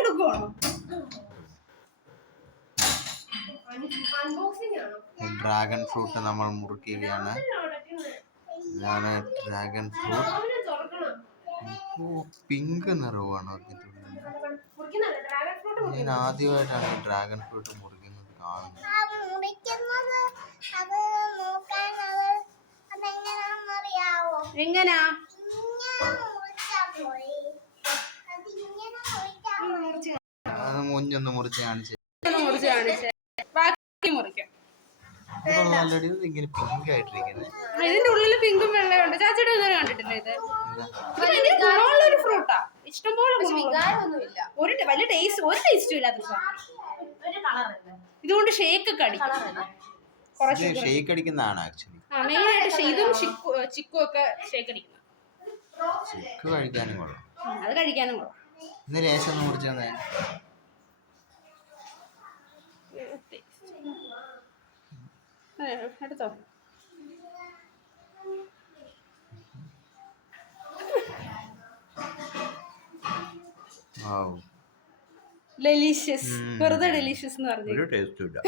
എടുക്കുവാണോ? Dragon fruit നമ്മൾ മുറിക്കുകയാണ്. ഇതാണ് dragon fruit. Pink നിറവാണ് അതിൻ്റെ. ഞാൻ ആദ്യമായിട്ടാണ് ഡ്രാഗൺ ഫ്രൂട്ട് മുറിക്കുന്നത് കാണുന്നത്. എങ്ങനാ? മുഞ്ഞൊന്ന് മുറിച്ച് കാണിച്ചേ. ഇങ്ങനെ പിങ്ക് ആയിട്ടിരിക്കുന്നത്. ഇതിന്റെ ഉള്ളിൽ പിങ്കും വെള്ളയുണ്ട്. ചാച്ചയുടെ ഇതുവരെ കണ്ടിട്ടില്ല ഇത്. ഒരു ഫ്രൂട്ടാ. ഇഷ്ടംപോലെ ഒരു വലിയ ടേസ്റ്റ്, ഒരു ടേസ്റ്റും ഇല്ലാത്ത സാധനം. ഇതുകൊണ്ട് ഷേക്ക് ഒക്കെ അടിക്കും. ഷേക്ക് അടിക്കുന്നതാണ് ആക്ച്വലി. മെയിനായിട്ട് ഇതും ചിക്കും ഒക്കെ ഷേക്ക് അടിക്കുന്നത്. ചിക്കു കഴിക്കാനും കൊള്ളാം. അത് കഴിക്കാനും കൊള്ളാം. ഇന്ന് ലേശം ഒന്ന് മുറിച്ച് തന്നെ. എടുത്തോ. ഡെലീഷ്യസ്. വെറുതെ ഡെലീഷ്യസ് എന്ന് പറഞ്ഞു. ഒരു ടേസ്റ്റും ഇല്ല.